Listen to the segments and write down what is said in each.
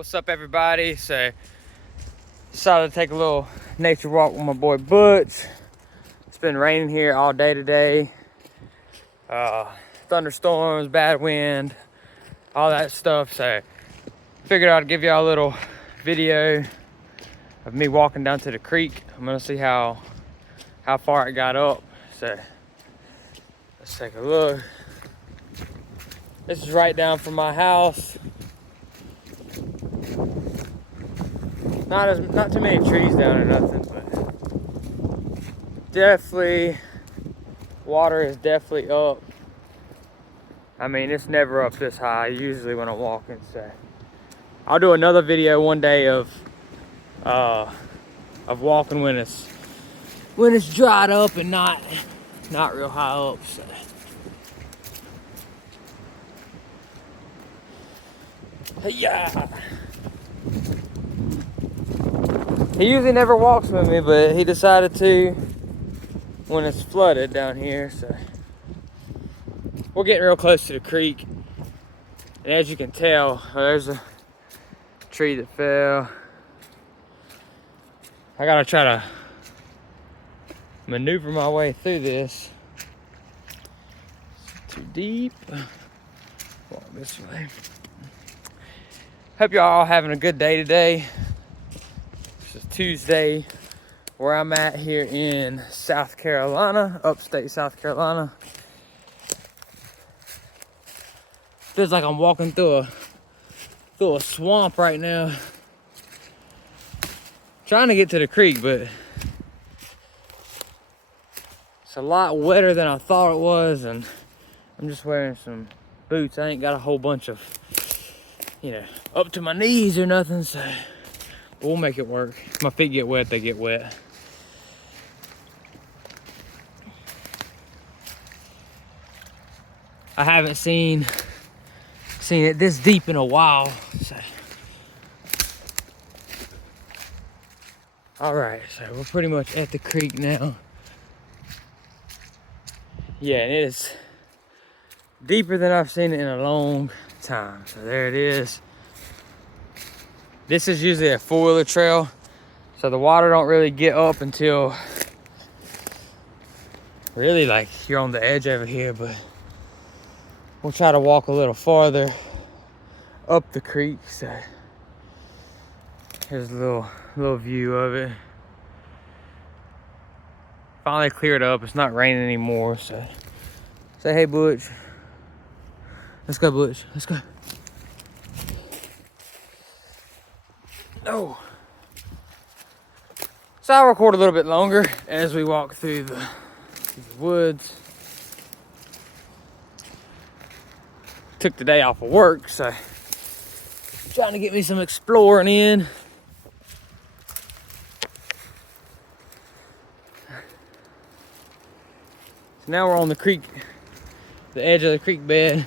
What's up, everybody? So decided to take a little nature walk with my boy Butch. It's been raining here all day today. Thunderstorms, bad wind, all that stuff. So figured I'd give y'all a little video of me walking down to the creek. I'm gonna see how far it got up. So let's take a look. This is right down from my house. Not too many trees down or nothing, but definitely water is definitely up. I mean, it's never up this high usually when I'm walking. So I'll do another video one day of walking when it's dried up and not real high up. So yeah. He usually never walks with me, but he decided to when it's flooded down here. So we're getting real close to the creek. And as you can tell, there's a tree that fell. I gotta try to maneuver my way through this. It's too deep. Walk this way. Hope y'all all having a good day today. It's Tuesday, where I'm at here in South Carolina, upstate South Carolina. Feels like I'm walking through a swamp right now. Trying to get to the creek, but it's a lot wetter than I thought it was, and I'm just wearing some boots. I ain't got a whole bunch of, up to my knees or nothing, so we'll make it work. If my feet get wet, they get wet. I haven't seen it this deep in a while. So. All right, so we're pretty much at the creek now. Yeah, and it is deeper than I've seen it in a long time. So there it is. This is usually a four-wheeler trail, so the water don't really get up until really like you're on the edge over here, but we'll try to walk a little farther up the creek. So here's a little view of it. Finally cleared up. It's not raining anymore, so say hey, Butch. Let's go, Butch. Let's go. Oh. So I'll record a little bit longer as we walk through the woods. Took the day off of work, so trying to get me some exploring in. So now we're on the creek, the edge of the creek bed.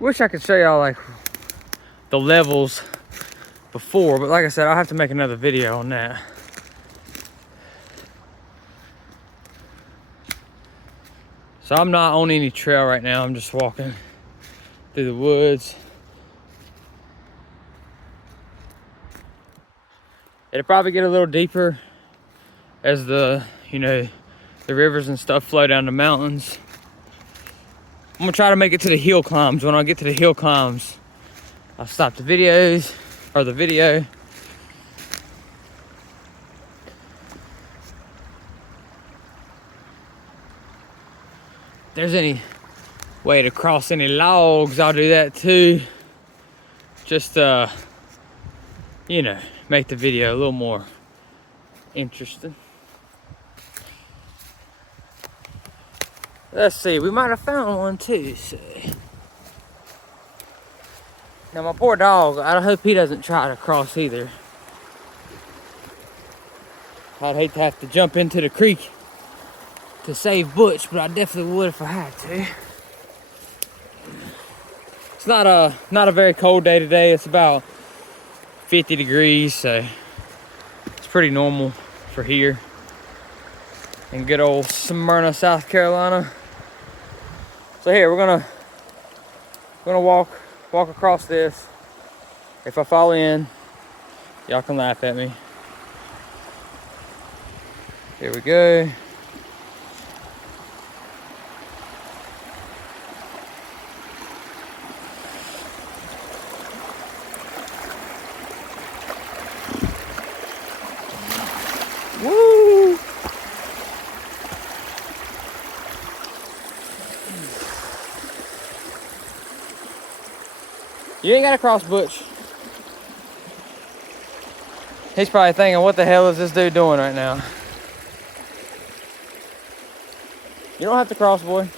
Wish I could show y'all like the levels before, but like I said, I'll have to make another video on that. So I'm not on any trail right now. I'm just walking through the woods. It'll probably get a little deeper as the rivers and stuff flow down the mountains. I'm gonna try to make it to the hill climbs. When I get to the hill climbs, I'll stop the video. If there's any way to cross any logs, I'll do that too. Just make the video a little more interesting. Let's see, we might have found one too. So. Now my poor dog, I hope he doesn't try to cross either. I'd hate to have to jump into the creek to save Butch, but I definitely would if I had to. It's not a very cold day today. It's about 50 degrees, so it's pretty normal for here in good old Smyrna, South Carolina. So here we're gonna walk across this. If I fall in, y'all can laugh at me. Here we go. Woo! You ain't got to cross, Butch. He's probably thinking, what the hell is this dude doing right now? You don't have to cross, boy.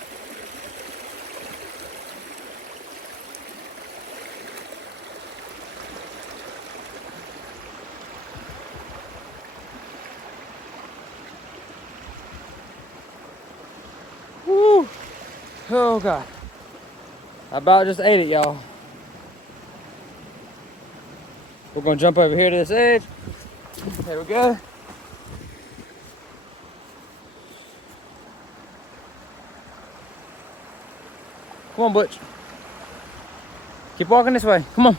Woo! Oh, God. I about just ate it, y'all. We're gonna jump over here to this edge. There we go. Come on, Butch. Keep walking this way. Come on.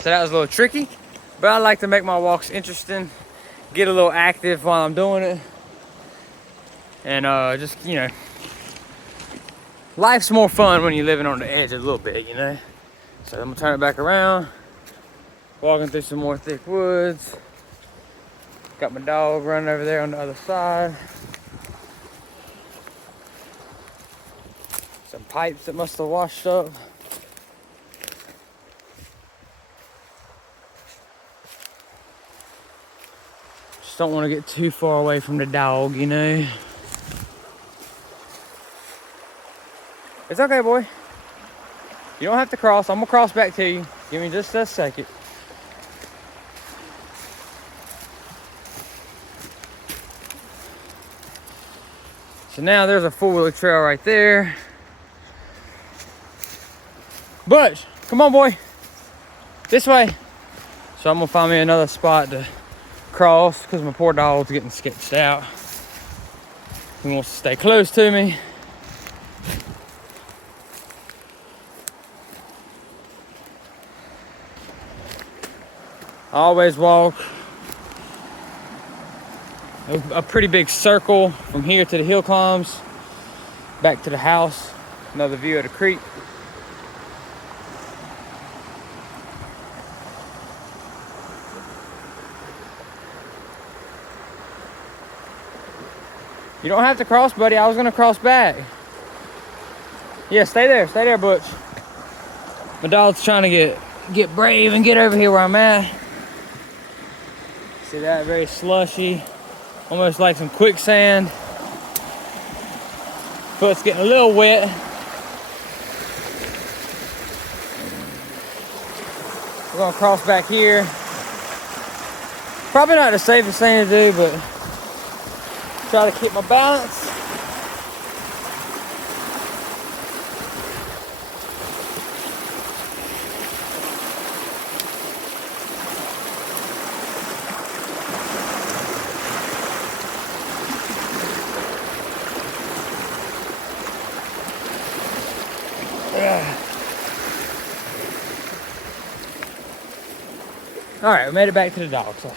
So that was a little tricky, but I like to make my walks interesting, get a little active while I'm doing it. And just, you know, life's more fun when you're living on the edge a little bit, you know. So I'm gonna turn it back around, walking through some more thick woods. Got my dog running over there on the other side. Some pipes that must have washed up. Just don't want to get too far away from the dog, you know. It's okay, boy. You don't have to cross. I'm gonna cross back to you. Give me just a second. So now there's a four-wheeler trail right there. Butch, come on, boy. This way. So I'm gonna find me another spot to cross because my poor dog's getting sketched out. He wants to stay close to me. I always walk a pretty big circle from here to the hill climbs, back to the house, another view of the creek. You don't have to cross, buddy. I was gonna cross back. Yeah, stay there, Butch. My dog's trying to get brave and get over here where I'm at. See that? Very slushy, almost like some quicksand. Foot's getting a little wet. We're gonna cross back here. Probably not the safest thing to do, but try to keep my balance. All right, we made it back to the dog. So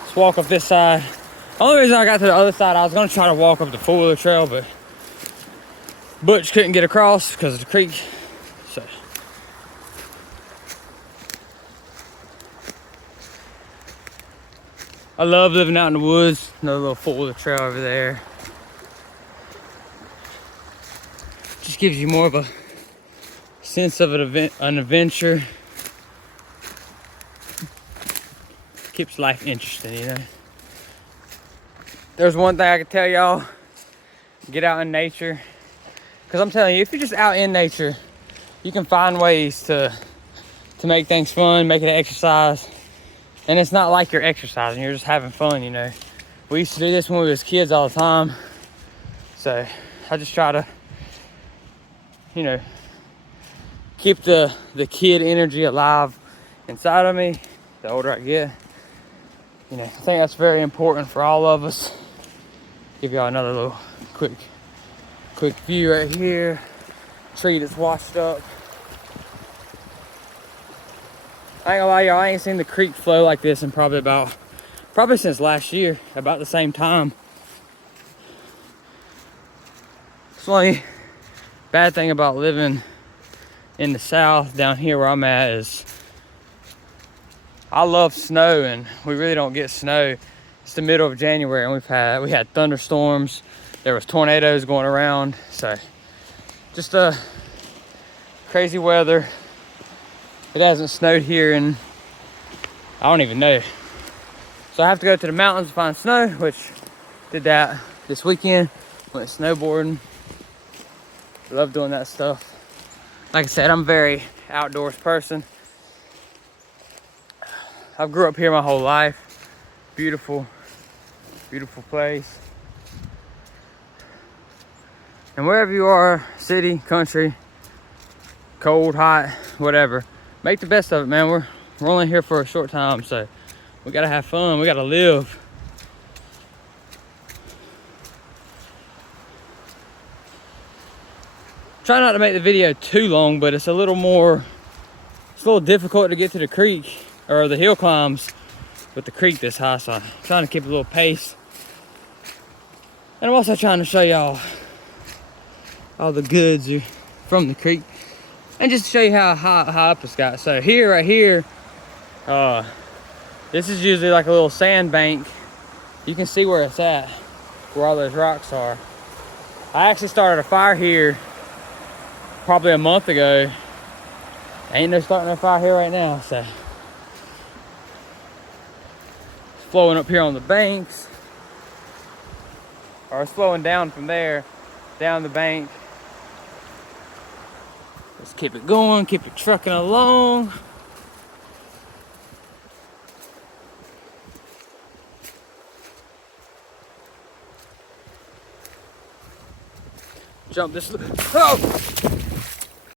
let's walk up this side. The only reason I got to the other side, I was gonna try to walk up the four-wheeler trail, but Butch couldn't get across because of the creek. So I love living out in the woods. Another little four-wheeler trail over there. Just gives you more of a sense of an adventure. Keeps life interesting, you know. There's one thing I can tell y'all: get out in nature. Because I'm telling you, if you're just out in nature, you can find ways to make things fun, make it an exercise. And it's not like you're exercising, you're just having fun, you know. We used to do this when we was kids all the time. So I just try to, you know, keep the kid energy alive inside of me the older I get. You know, I think that's very important for all of us. Give y'all another little quick view right here. Tree that's washed up. I ain't gonna lie, y'all, I ain't seen the creek flow like this in probably since last year, about the same time. It's the only bad thing about living in the south down here where I'm at is I love snow, and we really don't get snow. It's the middle of January and we had thunderstorms. There was tornadoes going around. So just crazy weather. It hasn't snowed here in, I don't even know. So I have to go to the mountains to find snow, which did that this weekend. Went snowboarding. Love doing that stuff. Like I said, I'm a very outdoors person. I've grew up here my whole life. Beautiful, beautiful place. And wherever you are, city, country, cold, hot, whatever, make the best of it, man. We're only here for a short time, so we gotta have fun. We gotta live. Try not to make the video too long, but it's a little difficult to get to the creek or the hill climbs with the creek this high, so I'm trying to keep a little pace. And I'm also trying to show y'all all the goods from the creek, and just to show you how high up it's got. So right here, this is usually like a little sand bank. You can see where it's at, where all those rocks are. I actually started a fire here probably a month ago. Ain't no starting a fire here right now, so it's flowing up here on the banks, or it's flowing down from there, down the bank. Let's keep it going, keep it trucking along. Jump this, oh!